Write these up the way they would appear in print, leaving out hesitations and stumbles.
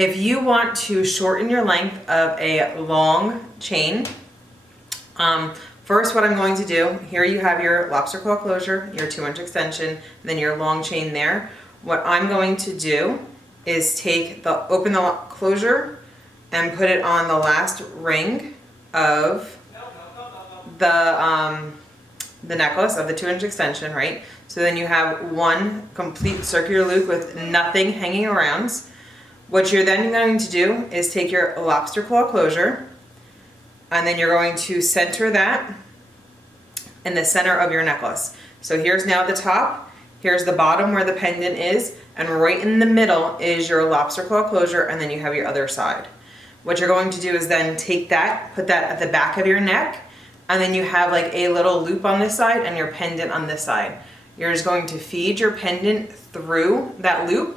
If you want to shorten your length of a long chain, first what I'm going to do, here you have your lobster claw closure, your 2-inch extension, then your long chain there. What I'm going to do is open the closure and put it on the last ring of the necklace of the 2-inch extension, right? So then you have one complete circular loop with nothing hanging around. What you're then going to do is take your lobster claw closure, and then you're going to center that in the center of your necklace. So here's now the top, here's the bottom where the pendant is, and right in the middle is your lobster claw closure, and then you have your other side. What you're going to do is then take that, put that at the back of your neck, and then you have like a little loop on this side and your pendant on this side. You're just going to feed your pendant through that loop,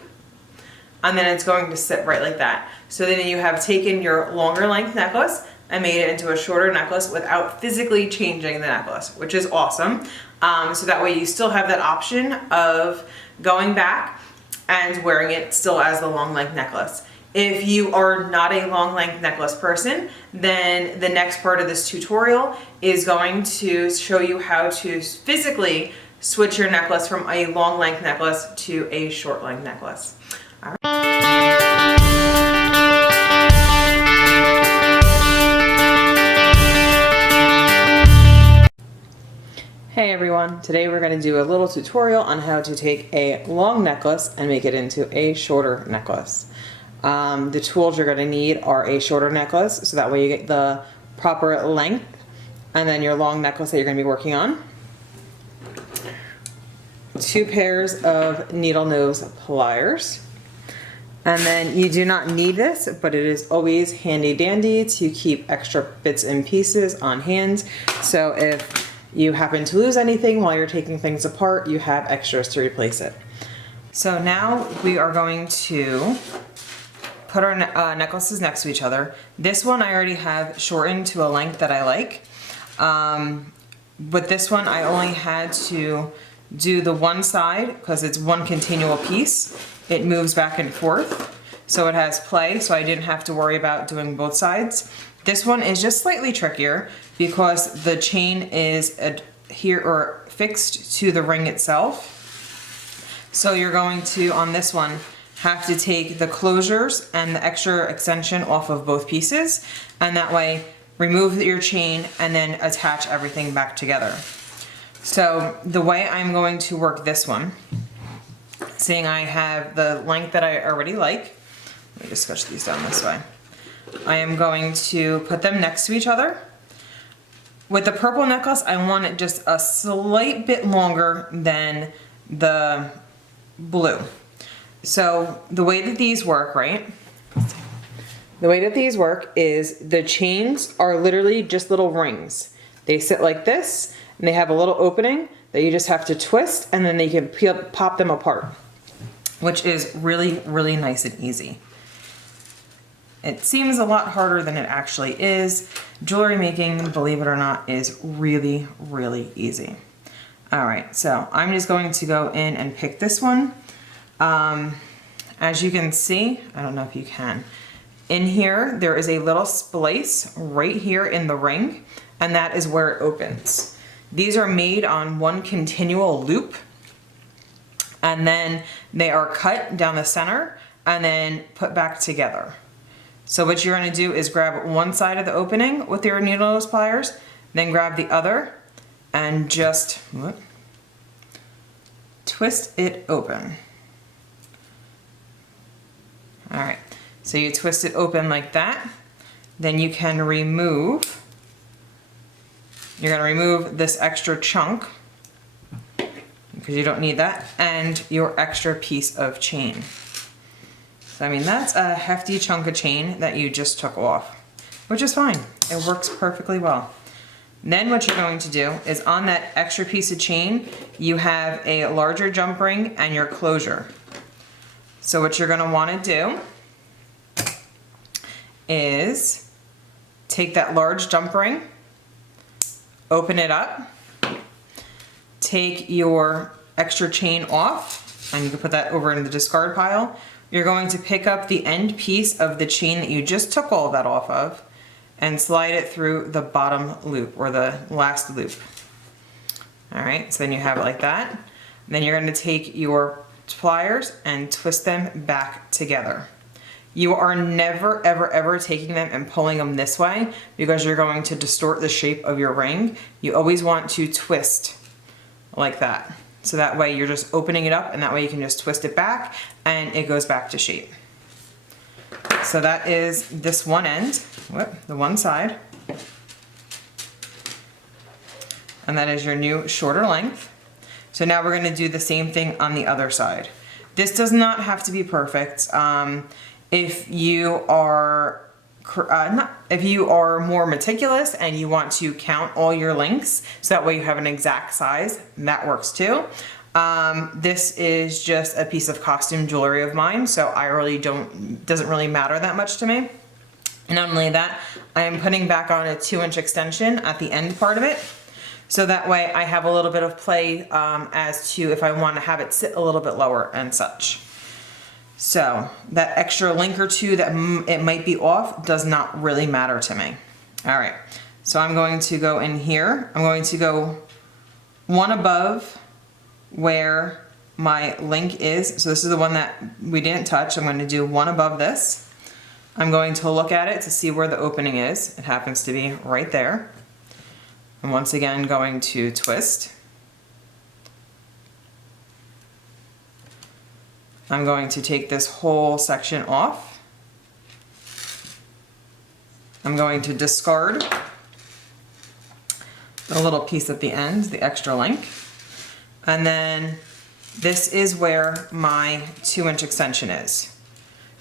and then it's going to sit right like that. So then you have taken your longer length necklace and made it into a shorter necklace without physically changing the necklace, which is awesome. So that way you still have that option of going back and wearing it still as the long length necklace. If you are not a long length necklace person, then the next part of this tutorial is going to show you how to physically switch your necklace from a long length necklace to a short length necklace. All right. Hey everyone, today we're going to do a little tutorial on how to take a long necklace and make it into a shorter necklace. The tools you're going to need are a shorter necklace, so that way you get the proper length, and then your long necklace that you're going to be working on. 2 pairs of needle nose pliers. And then you do not need this, but it is always handy dandy to keep extra bits and pieces on hand. So if you happen to lose anything while you're taking things apart, you have extras to replace it. So now we are going to put our necklaces next to each other. This one I already have shortened to a length that I like. But this one I only had to do the one side because it's one continual piece. It moves back and forth, so it has play, so I didn't have to worry about doing both sides. This one is just slightly trickier because the chain is fixed to the ring itself. So you're going to, on this one, have to take the closures and the extra extension off of both pieces, and that way remove your chain and then attach everything back together. So the way I'm going to work this one, seeing I have the length that I already like, let me just scooch these down this way. I am going to put them next to each other. With the purple necklace, I want it just a slight bit longer than the blue. So the way that these work, right? The way that these work is the chains are literally just little rings. They sit like this, and they have a little opening that you just have to twist, and then you can pop them apart, which is really, really nice and easy. It seems a lot harder than it actually is. Jewelry making, believe it or not, is really, really easy. All right, so I'm just going to go in and pick this one. As you can see, I don't know if you can, in here there is a little splice right here in the ring, and that is where it opens. These are made on one continual loop, and then they are cut down the center and then put back together. So what you're going to do is grab one side of the opening with your needle nose pliers, then grab the other and just twist it open. All right, so you twist it open like that. Then you can remove, you're going to remove this extra chunk because you don't need that, and your extra piece of chain. So I mean, that's a hefty chunk of chain that you just took off, which is fine. It works perfectly well. Then what you're going to do is on that extra piece of chain, you have a larger jump ring and your closure. So what you're going to want to do is take that large jump ring, open it up, take your extra chain off, and you can put that over in the discard pile. you're going to pick up the end piece of the chain that you just took all of that off of and slide it through the bottom loop or the last loop. All right, so then you have it like that. And then you're going to take your pliers and twist them back together. You are never, ever, ever taking them and pulling them this way because you're going to distort the shape of your ring. You always want to twist like that. So that way you're just opening it up and that way you can just twist it back and it goes back to shape. So that is this one end, the one side. And that is your new shorter length. So now we're gonna do the same thing on the other side. This does not have to be perfect. If you are more meticulous and you want to count all your links so that way you have an exact size, that works too. This is just a piece of costume jewelry of mine, so doesn't really matter that much to me. And not only that, I am putting back on a 2-inch extension at the end part of it. So that way I have a little bit of play as to if I want to have it sit a little bit lower and such. So that extra link or two that it might be off does not really matter to me. All right, so I'm going to go in here. I'm going to go one above where my link is. So this is the one that we didn't touch. I'm going to do one above this. I'm going to look at it to see where the opening is. It happens to be right there. And once again, going to twist. I'm going to take this whole section off. I'm going to discard the little piece at the end, the extra link. And then this is where my 2-inch extension is.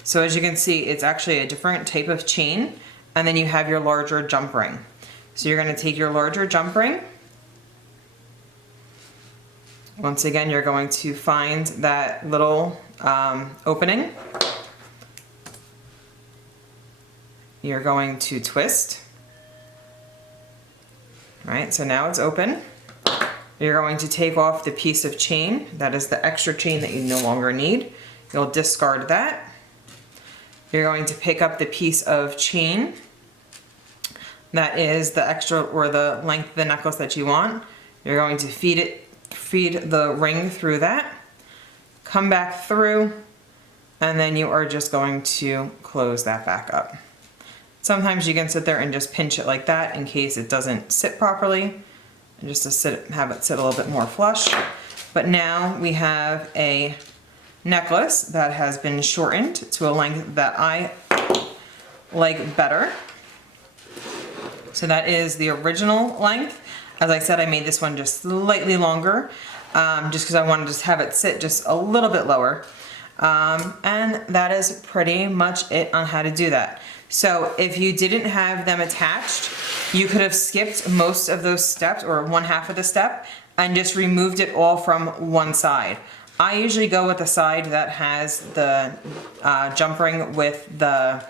So as you can see, it's actually a different type of chain. And then you have your larger jump ring. So you're going to take your larger jump ring. Once again, you're going to find that little opening. You're going to twist. All right, so now it's open. You're going to take off the piece of chain. That is the extra chain that you no longer need. You'll discard that. You're going to pick up the piece of chain that is the extra or the length of the necklace that you want. You're going to feed the ring through that, come back through, and then you are just going to close that back up. Sometimes you can sit there and just pinch it like that in case it doesn't sit properly, and just to have it sit a little bit more flush. But now we have a necklace that has been shortened to a length that I like better. So that is the original length. As I said, I made this one just slightly longer, just because I wanted to have it sit just a little bit lower. And that is pretty much it on how to do that. So if you didn't have them attached, you could have skipped most of those steps or one half of the step and just removed it all from one side. I usually go with the side that has the jump ring with the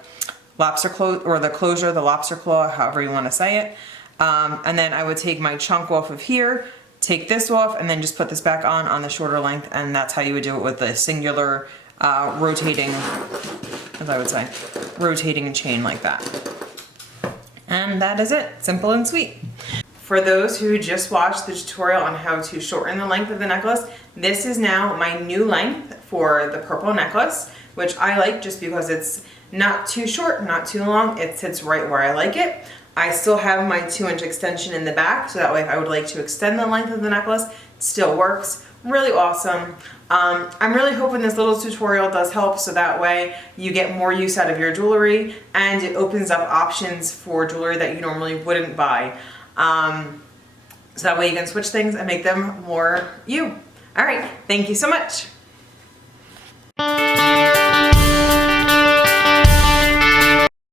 lobster claw, or the closure, the lobster claw, however you want to say it. And then I would take my chunk off of here, take this off, and then just put this back on the shorter length, and that's how you would do it with the singular rotating, as I would say, rotating chain like that. And that is it, simple and sweet. For those who just watched the tutorial on how to shorten the length of the necklace, this is now my new length for the purple necklace, which I like just because it's not too short, not too long. It sits right where I like it. I still have my 2-inch extension in the back, so that way if I would like to extend the length of the necklace, it still works. Really awesome. I'm really hoping this little tutorial does help, so that way you get more use out of your jewelry and it opens up options for jewelry that you normally wouldn't buy. So that way you can switch things and make them more you. All right, thank you so much.